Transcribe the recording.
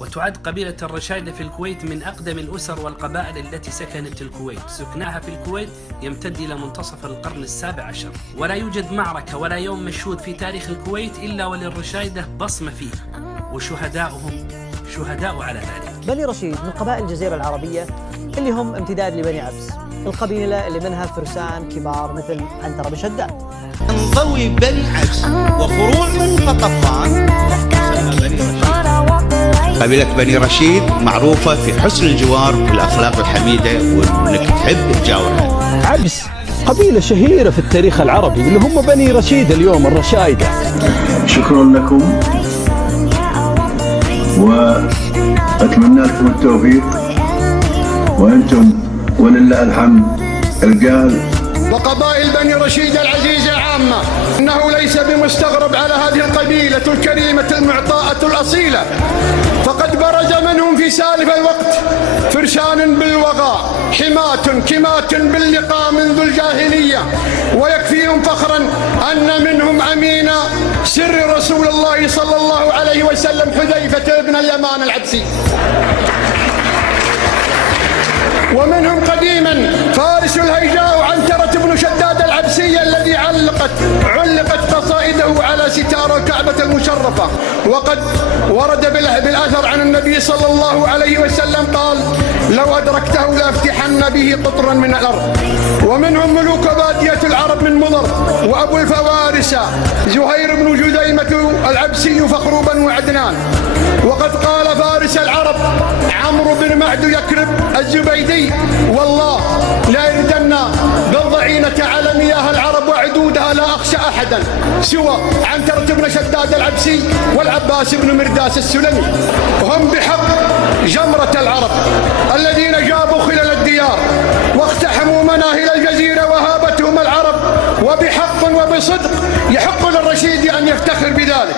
وتعد قبيلة الرشايدة في الكويت من أقدم الأسر والقبائل التي سكنت الكويت. سكناها في الكويت يمتد إلى منتصف القرن ال17، ولا يوجد معركة ولا يوم مشهود في تاريخ الكويت إلا وللرشايدة بصمة فيه، وشهداؤهم شهداء على ذلك. بني رشيد من قبائل الجزيرة العربية اللي هم امتداد لبني عبس، القبيلة اللي منها فرسان كبار مثل عنترة بن شداد. انضوي بني عبس وفروع من غطفان. قبيلة بني رشيد معروفة في حسن الجوار، في الأخلاق الحميدة، وإنك تحب تجاورها. عبس قبيلة شهيرة في التاريخ العربي اللي هم بني رشيد اليوم الرشايدة. شكرا لكم وأتمنى لكم التوفيق، وأنتم ولله الحمد رجال. وقبائل بني رشيد العزيزة عامة، إنه ليس بمستغرب على هذه القبيلة الكريمة المعطاءة الأصيلة، فقد برز منهم في سالف الوقت فرسان بالوغى، حماة كماة باللقاء منذ الجاهلية، ويكفيهم فخرا أن منهم أمين سر رسول الله صلى الله عليه وسلم حذيفة بن اليمان العبسي، ومنهم قديما فارس الهيجاء عنترة بن شداد العبسي الذي علقت قصائده على ستار الكعبة المشرفة. وقد ورد بالأثر عن النبي صلى الله عليه وسلم قال: لو أدركته لأفتحن به قطرا من الأرض. ومنهم ملوك بادية العرب من مضر، وأبو الفوارس زهير بن جذيمة العبسي فخر بن عدنان. وقد قال فارس العرب عمرو بن معد يكرب الزبيدي: والله لا يردن بالضعينة على مياه العرب وعدودها، لا أخشى أحدا سوى عنترة بن شداد العبسي والعباس بن مرداس السلمي. هم بحق جمرة العرب الذين جابوا خلال الديار واقتحموا مناهل الجزيرة وهابتهم العرب، وبحق وبصدق يحق للرشيد أن يفتخر بذلك.